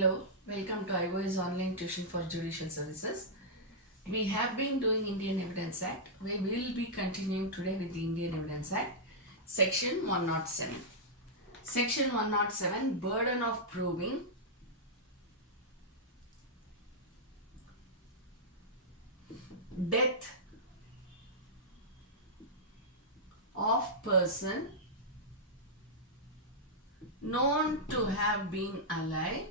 Hello, welcome to IO's online tuition for judicial services. We have been doing Indian Evidence Act. We will be continuing today with the Indian Evidence Act, Section 107. Section 107, burden of proving death of person known to have been alive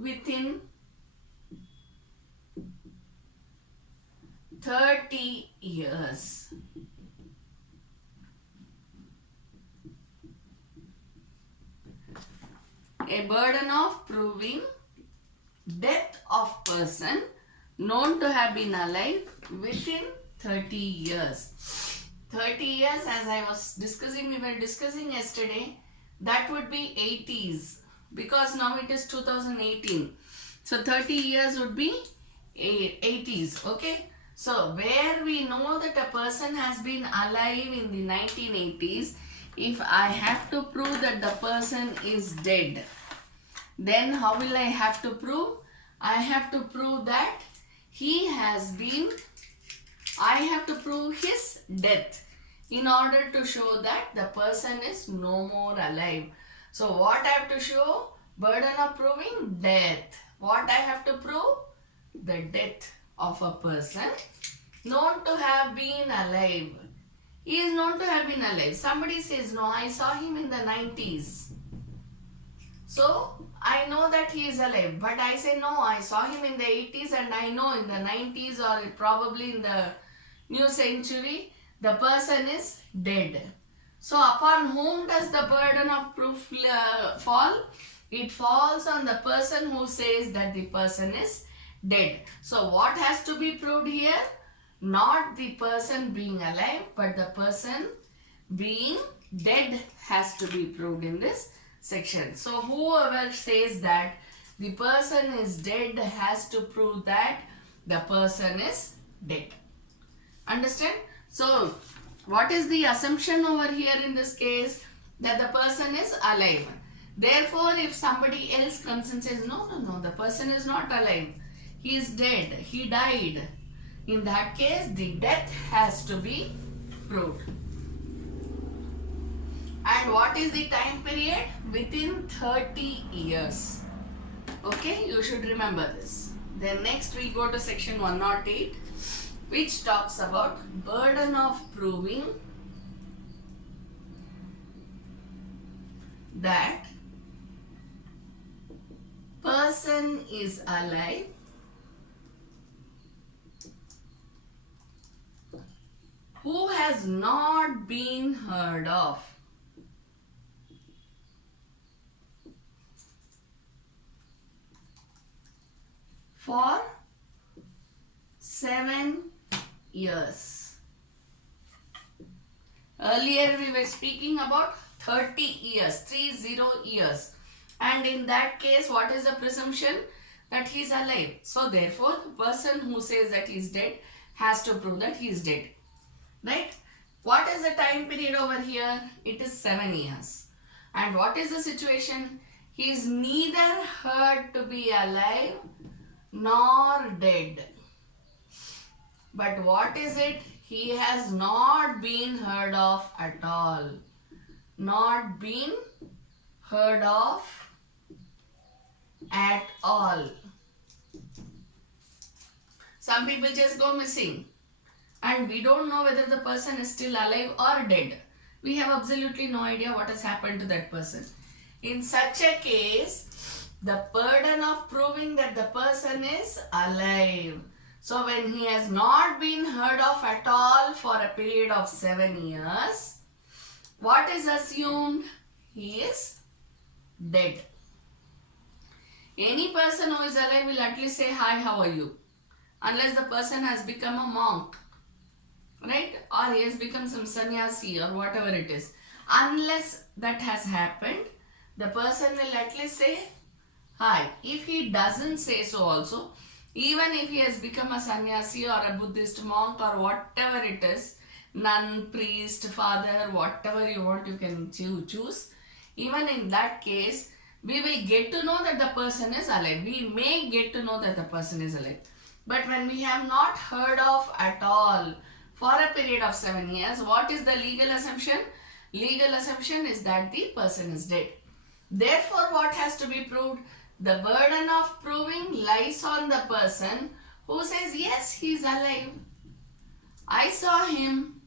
within 30 years. A burden of proving death of person known to have been alive within 30 years. 30 years, as I was discussing, we were discussing yesterday, that would be 80s because now it is 2018. So 30 years would be 80s, okay? So where we know that a person has been alive in the 1980s, if I have to prove that the person is dead, then how will I have to prove? I have to prove that he has been, I have to prove his death in order to show that the person is no more alive. So what I have to show? Burden of proving death. What I have to prove? The death of a person known to have been alive. He is known to have been alive. Somebody says, no, I saw him in the 90s. So I know that he is alive. But I say, no, I saw him in the 80s and I know in the 90s or probably in the new century, the person is dead. So upon whom does the burden of proof fall? It falls on the person who says that the person is dead. So what has to be proved here? Not the person being alive, but the person being dead has to be proved in this section. So whoever says that the person is dead has to prove that the person is dead. Understand? So what is the assumption over here in this case? That the person is alive. Therefore, if somebody else comes and says, no, the person is not alive. He is dead. He died. In that case, the death has to be proved. And what is the time period? Within 30 years. Okay, you should remember this. Then next we go to section 108, which talks about burden of proving that person is alive who has not been heard of for 7 years. Earlier we were speaking about 30 years, 30 years. And in that case, what is the presumption? That he is alive. So therefore, the person who says that he is dead has to prove that he is dead. Right? What is the time period over here? It is 7 years. And what is the situation? He is neither heard to be alive nor dead. But what is it? He has not been heard of at all. Not been heard of at all. Some people just go missing and we don't know whether the person is still alive or dead. We have absolutely no idea what has happened to that person. In such a case, the burden of proving that the person is alive. So when he has not been heard of at all for a period of 7 years, what is assumed? He is dead. Any person who is alive will at least say, hi, how are you? Unless the person has become a monk, right? Or he has become some sannyasi or whatever it is. Unless that has happened, the person will at least say, hi. If he doesn't say so also, even if he has become a sannyasi or a Buddhist monk or whatever it is, nun, priest, father, whatever you want, you can choose. Even in that case, we will get to know that the person is alive. We may get to know that the person is alive. But when we have not heard of at all for a period of 7 years, what is the legal assumption? Legal assumption is that the person is dead. Therefore, what has to be proved? The burden of proving lies on the person who says, yes, he is alive. I saw him.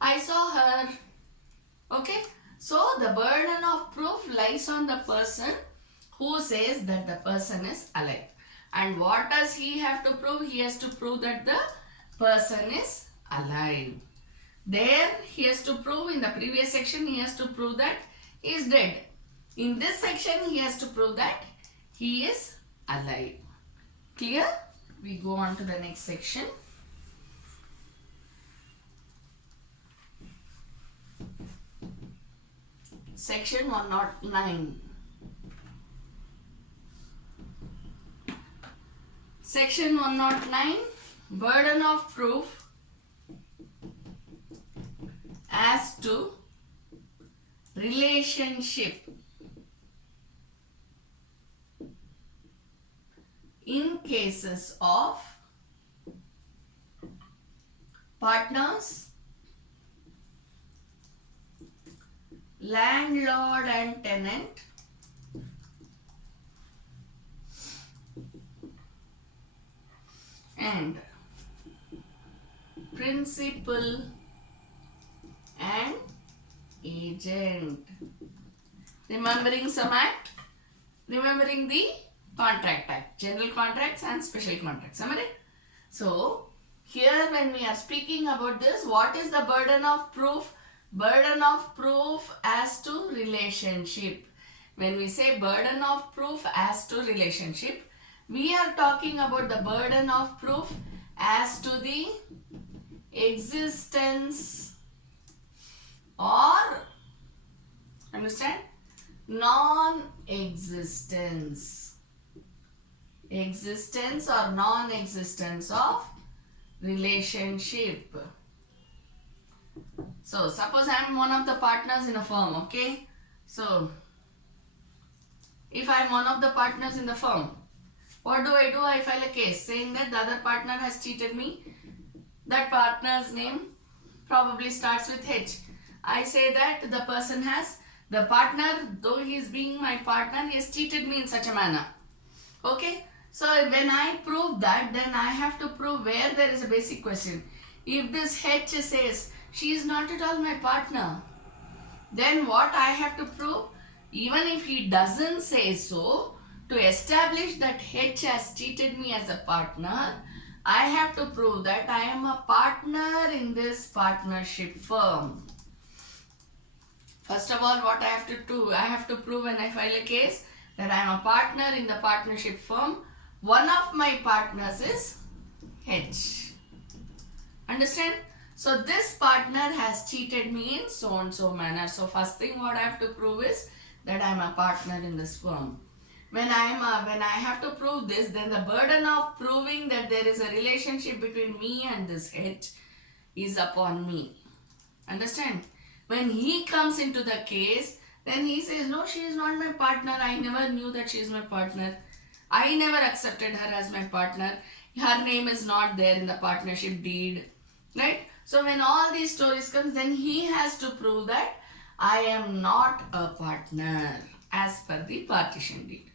I saw her. Okay. So, the burden of proof lies on the person who says that the person is alive. And what does he have to prove? He has to prove that the person is alive. There, he has to prove, in the previous section, he has to prove that he is dead. In this section, he has to prove that he is alive. Clear? We go on to the next section. Section 109. Section 109, burden of proof as to relationship in cases of partners, landlord and tenant, and principal and agent. Remembering some act? Remembering the Contract Act, General Contracts and Special Contracts. Am I right? So, here when we are speaking about this, what is the burden of proof? Burden of proof as to relationship. When we say burden of proof as to relationship, we are talking about the burden of proof as to the existence or, understand, non-existence. Existence or non-existence of relationship. So, suppose I am one of the partners in a firm, okay? So, if I am one of the partners in the firm, what do? I file a case saying that the other partner has cheated me. That partner's name probably starts with H. I say that the person has, the partner, though he is being my partner, he has cheated me in such a manner. Okay? So, when I prove that, then I have to prove where there is a basic question. If this H says, she is not at all my partner, then what I have to prove? Even if he doesn't say so, to establish that H has cheated me as a partner, I have to prove that I am a partner in this partnership firm. First of all, what I have to do? I have to prove when I file a case that I am a partner in the partnership firm. One of my partners is H. Understand? So, this partner has cheated me in so and so manner. So, first thing what I have to prove is that I am a partner in this firm. When I have to prove this, then the burden of proving that there is a relationship between me and this H is upon me. Understand? When he comes into the case, then he says, no, she is not my partner. I never knew that she is my partner. I never accepted her as my partner. Her name is not there in the partnership deed. Right? So when all these stories comes, then he has to prove that I am not a partner as per the partition deed.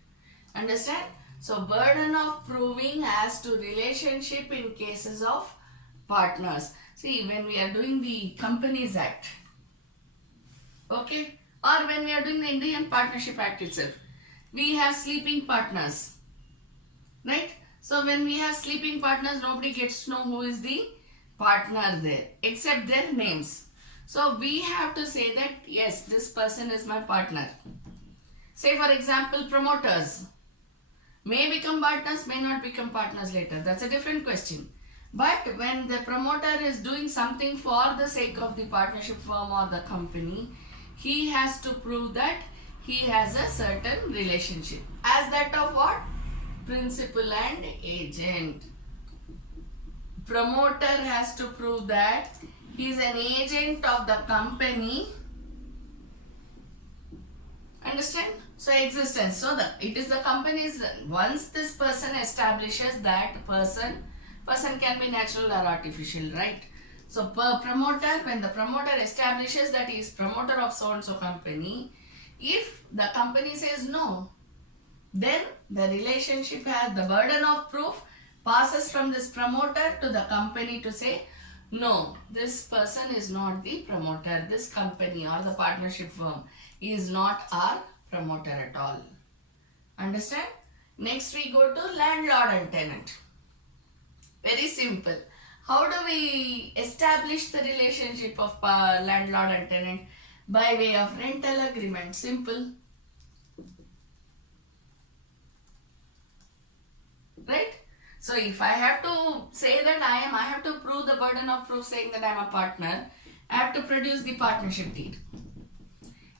Understand? So burden of proving as to relationship in cases of partners. See, when we are doing the Companies Act, okay, or when we are doing the Indian Partnership Act itself, we have sleeping partners, right? So when we have sleeping partners, nobody gets to know who is the partner there except their names. So we have to say that yes, this person is my partner. Say for example, promoters may become partners, may not become partners later. That's a different question. But when the promoter is doing something for the sake of the partnership firm or the company, he has to prove that he has a certain relationship. As that of what? Principal and agent. Promoter has to prove that He is an agent of the company. Understand? So existence. So it is the company's. Once this person establishes that person can be natural or artificial, right? So per promoter, when the promoter establishes that he is promoter of so and so company, if the company says no, then the relationship has the burden of proof passes from this promoter to the company to say, no, this person is not the promoter. This company or the partnership firm is not our promoter at all. Understand? Next we go to landlord and tenant. Very simple. How do we establish the relationship of landlord and tenant? By way of rental agreement. Simple. Right? So if I have to say that I have to prove the burden of proof saying that I am a partner, I have to produce the partnership deed.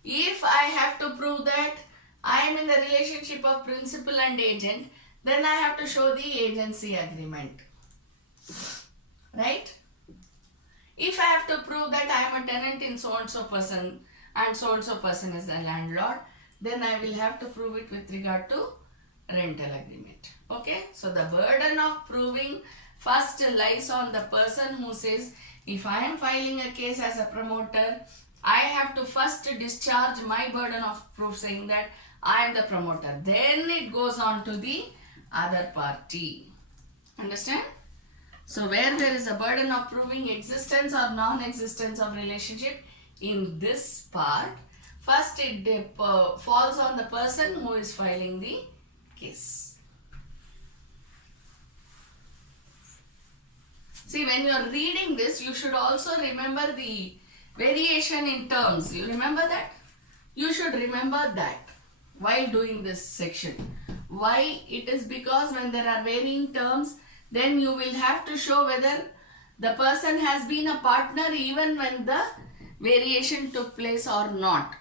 If I have to prove that I am in the relationship of principal and agent, then I have to show the agency agreement. Right? If I have to prove that I am a tenant in so and so person and so person is the landlord, then I will have to prove it with regard to rental agreement. Okay, so the burden of proving first lies on the person who says, if I am filing a case as a promoter, I have to first discharge my burden of proof saying that I am the promoter. Then it goes on to the other party. Understand? So where there is a burden of proving existence or non-existence of relationship, in this part, first it falls on the person who is filing the case. See, when you are reading this, you should also remember the variation in terms. You remember that? You should remember that while doing this section. Why? It is because when there are varying terms, then you will have to show whether the person has been a partner even when the variation took place or not.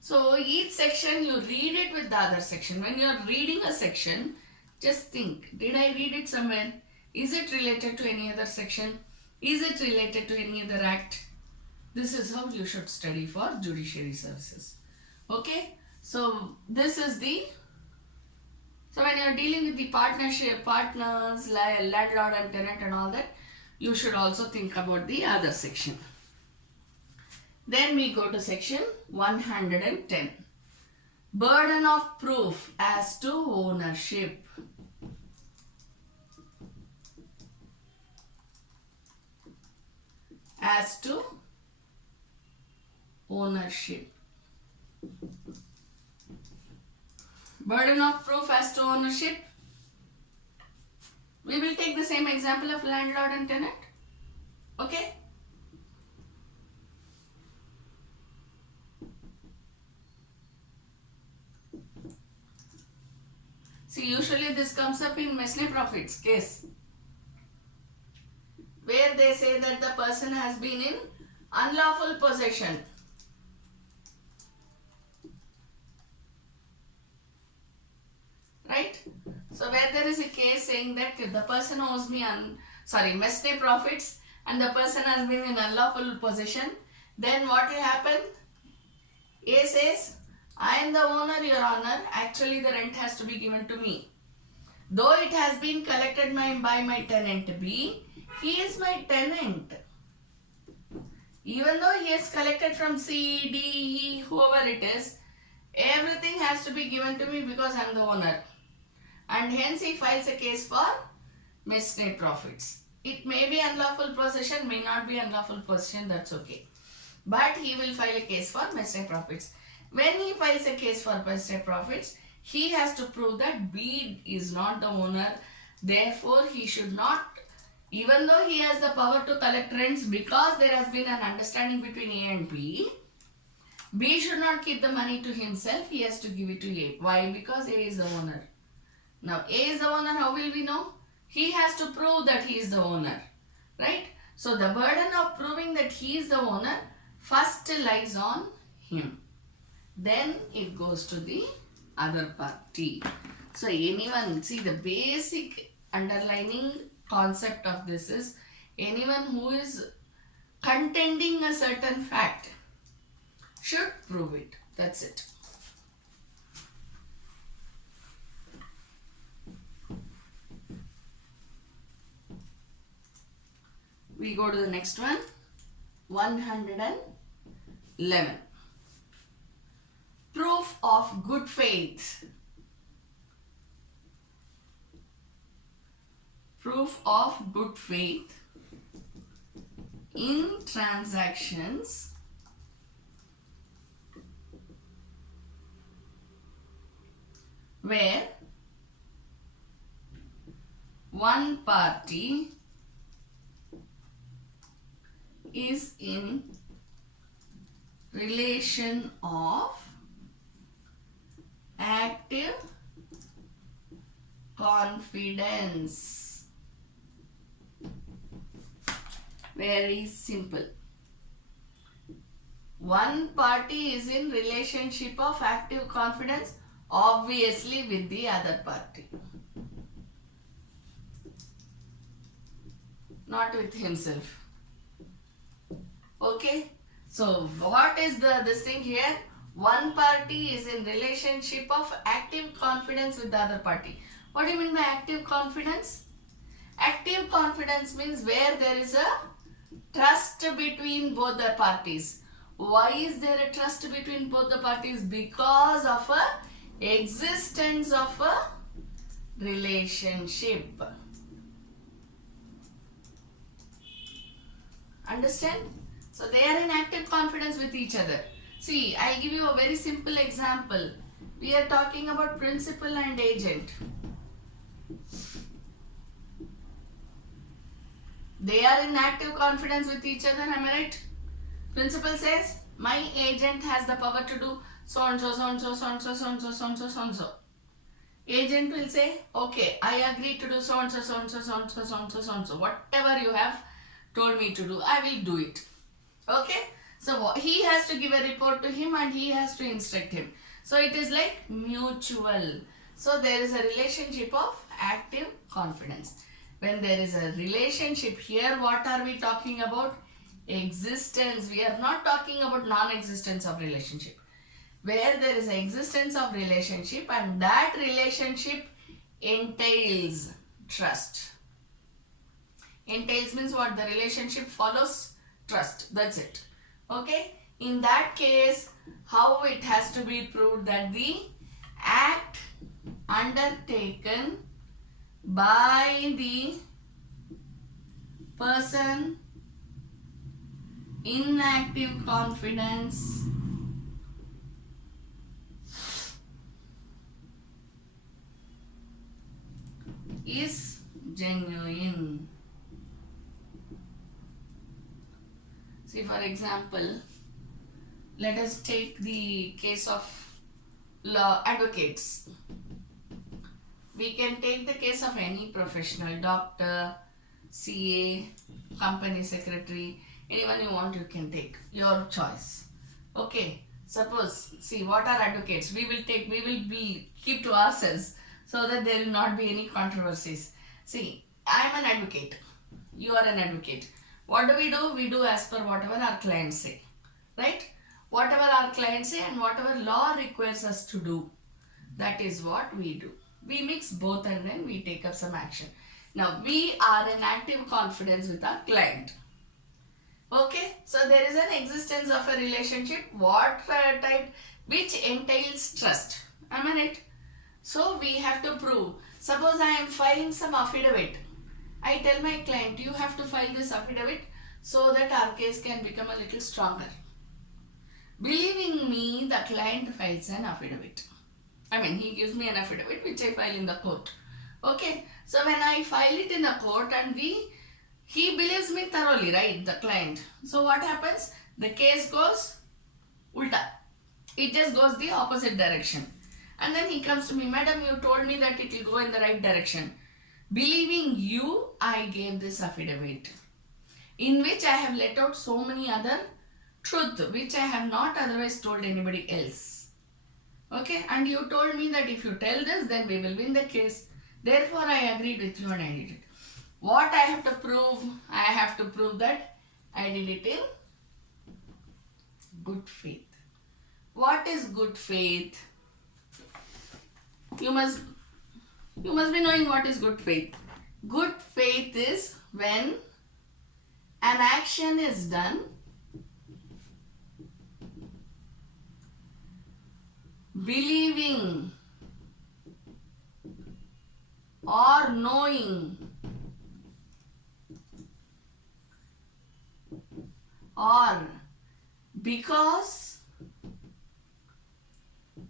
So each section you read it with the other section. When you are reading a section, just think, did I read it somewhere? Is it related to any other section? Is it related to any other act? This is how you should study for judiciary services. Okay? So this is the, so when you are dealing with the partnership, partners, landlord and tenant and all that, you should also think about the other section. Then we go to section 110. Burden of proof as to ownership. As to ownership. Burden of proof as to ownership. We will take the same example of landlord and tenant. Okay? See, usually this comes up in Mesne Profits case, where they say that the person has been in unlawful possession. Right? So where there is a case saying that the person owes me Mesne Profits and the person has been in unlawful possession, then what will happen? A says, I am the owner, your honor, actually the rent has to be given to me. Though it has been collected by my tenant B, he is my tenant. Even though he has collected from C, D, E, whoever it is, everything has to be given to me because I am the owner. And hence he files a case for Mesne Profits. It may be unlawful possession, may not be unlawful possession, that's okay. But he will file a case for Mesne Profits. When he files a case for Mesne Profits, he has to prove that B is not the owner. Therefore, he should not, even though he has the power to collect rents because there has been an understanding between A and B, B should not keep the money to himself. He has to give it to A. Why? Because A is the owner. Now, A is the owner. How will we know? He has to prove that he is the owner. Right? So, the burden of proving that he is the owner first lies on him. Then it goes to the other party. So anyone, see, the basic underlining concept of this is Anyone who is contending a certain fact should prove it. That's it. We go to the next one. 111. Proof of good faith. Proof of good faith in transactions where one party is in relation of active confidence. Very simple. One party is in relationship of active confidence, obviously with the other party, not with himself. Okay, so what is this thing here? One party is in relationship of active confidence with the other party. What do you mean by active confidence? Active confidence means where there is a trust between both the parties. Why is there a trust between both the parties? Because of a existence of a relationship. Understand? So they are in active confidence with each other. See, I'll give you a very simple example. We are talking about principal and agent. They are in active confidence with each other, am I right? Principal says, my agent has the power to do so and so, so and so, so and so, so and so, so and so, so and so. Agent will say, okay, I agree to do so and so, so and so, so and so, so and so, so and so. Whatever you have told me to do, I will do it. Okay? So he has to give a report to him and he has to instruct him. So it is like mutual. So there is a relationship of active confidence. When there is a relationship here, what are we talking about? Existence. We are not talking about non-existence of relationship. Where there is an existence of relationship and that relationship entails trust. Entails means what? The relationship follows trust. That's it. Okay? In that case, how it has to be proved that the act undertaken by the person in active confidence is genuine. See, for example, let us take the case of law advocates. We can take the case of any professional, doctor, CA, company secretary, anyone you want you can take, your choice. Okay, suppose, see what are advocates? We will keep to ourselves so that there will not be any controversies. See, I am an advocate, you are an advocate. What do? We do as per whatever our clients say, right? Whatever our clients say and whatever law requires us to do, that is what we do. We mix both and then we take up some action. Now, we are in active confidence with our client. Okay, so there is an existence of a relationship, what type, which entails trust. Am I right? So, we have to prove. Suppose I am filing some affidavit. I tell my client, you have to file this affidavit so that our case can become a little stronger. Believing me, the client files an affidavit. I mean, he gives me an affidavit which I file in the court. Okay, so when I file it in the court and he believes me thoroughly, right, the client. So what happens? The case goes ulta. It just goes the opposite direction. And then he comes to me, madam, you told me that it will go in the right direction. Believing you, I gave this affidavit in which I have let out so many other truth which I have not otherwise told anybody else. Okay, and you told me that if you tell this, then we will win the case. Therefore, I agreed with you and I did it. What I have to prove? I have to prove that I did it in good faith. What is good faith? You must be knowing what is good faith. Good faith is when an action is done believing or knowing or because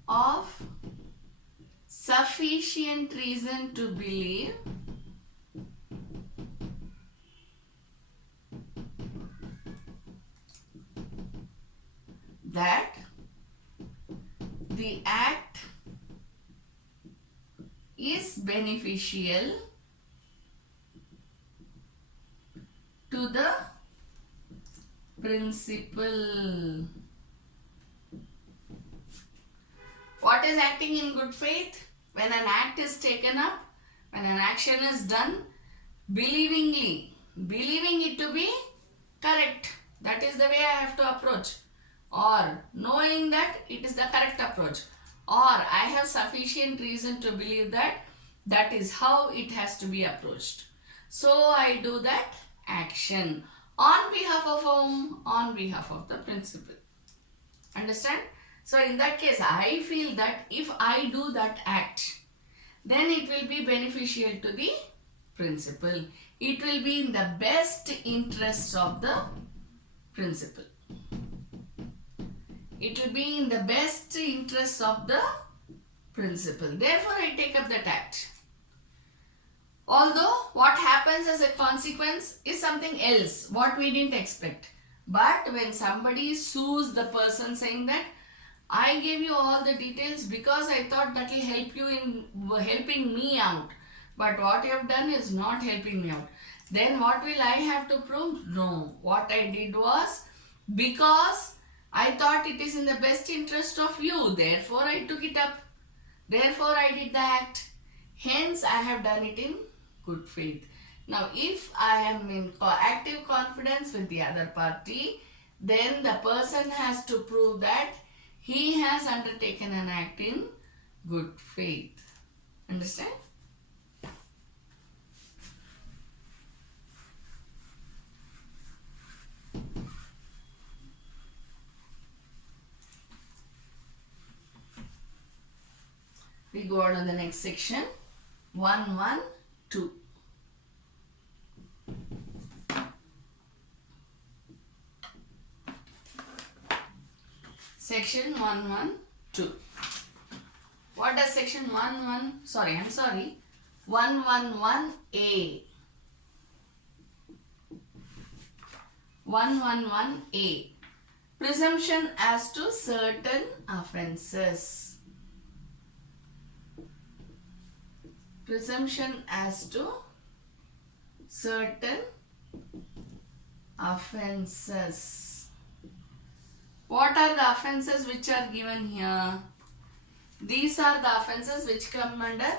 of sufficient reason to believe that the act is beneficial to the principal. What is acting in good faith? When an act is taken up, when an action is done, believing it to be correct. That is the way I have to approach. Or knowing that it is the correct approach. Or I have sufficient reason to believe that that is how it has to be approached. So I do that action on behalf of whom? On behalf of the principal. Understand? So in that case, I feel that if I do that act, then it will be beneficial to the principal. It will be in the best interest of the principal. It will be in the best interest of the principal. Therefore, I take up that act. Although what happens as a consequence is something else, what we didn't expect. But when somebody sues the person saying that I gave you all the details because I thought that will help you in helping me out. But what you have done is not helping me out. Then what will I have to prove? No. What I did was because I thought it is in the best interest of you. Therefore, I took it up. Therefore, I did the act. Hence, I have done it in good faith. Now, if I am in active confidence with the other party, then the person has to prove that he has undertaken an act in good faith. Understand? We go on to the next section. 112. Section 112. What does section 111A. 111A. Presumption as to certain offences. Presumption as to certain offences. What are the offences which are given here? These are the offences which come under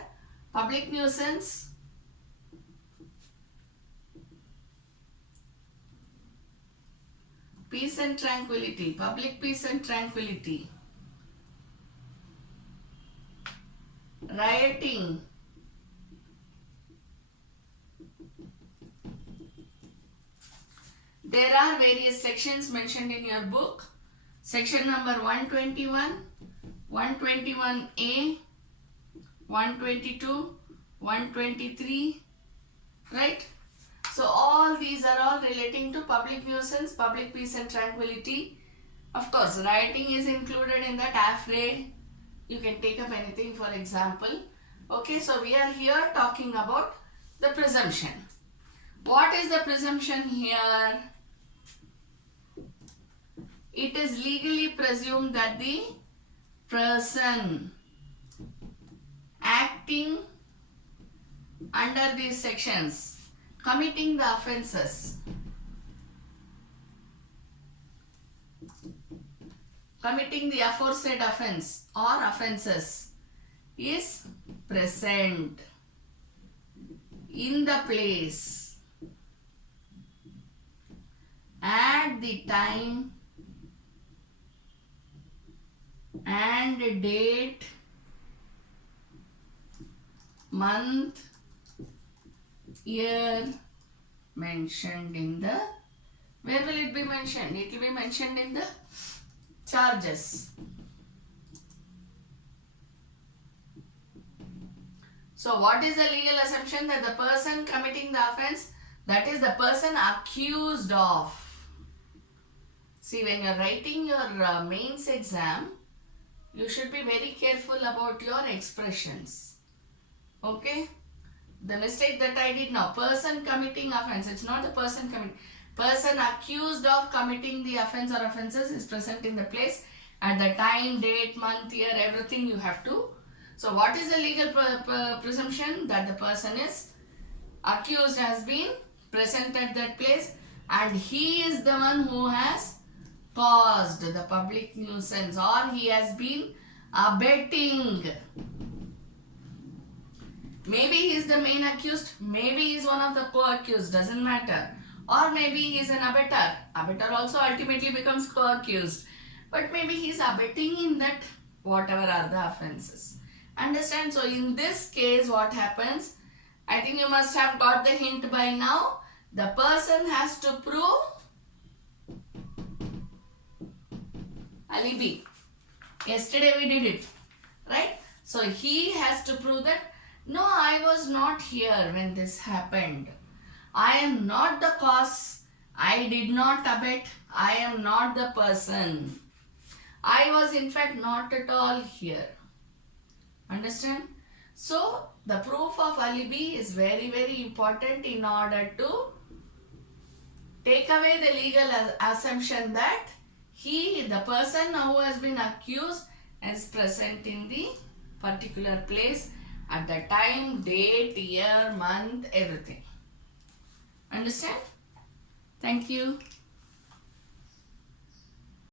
public nuisance, peace and tranquility, public peace and tranquility, rioting, there are various sections mentioned in your book. Section number 121, 121A, 122, 123, right? So all these are all relating to public nuisance, public peace and tranquility. Of course, rioting is included in that. Affray, you can take up anything for example. Okay, so we are here talking about the presumption. What is the presumption here? It is legally presumed that the person acting under these sections, committing the offences, committing the aforesaid offence or offences is present in the place, at the time and date, month, year mentioned in the, where will it be mentioned? It will be mentioned in the charges. So what is the legal assumption? That the person committing the offense, that is the person accused of. See, when you are writing your mains exam, you should be very careful about your expressions. Okay? The mistake that I did now, person committing offense, it's not the person committing. Person accused of committing the offense or offenses is present in the place at the time, date, month, year, everything you have to. So what is the legal presumption? That the person is accused has been present at that place and he is the one who has caused the public nuisance, or he has been abetting. Maybe he is the main accused, maybe he is one of the co-accused, doesn't matter. Or maybe he is an abettor. Abettor also ultimately becomes co-accused. But maybe he is abetting in that whatever are the offenses. Understand? So in this case what happens? I think you must have got the hint by now. The person has to prove alibi. Yesterday we did it. Right? So he has to prove that no, I was not here when this happened. I am not the cause. I did not abet. I am not the person. I was in fact not at all here. Understand? So the proof of alibi is very, very important in order to take away the legal assumption that the person who has been accused, is present in the particular place at the time, date, year, month, everything. Understand? Thank you.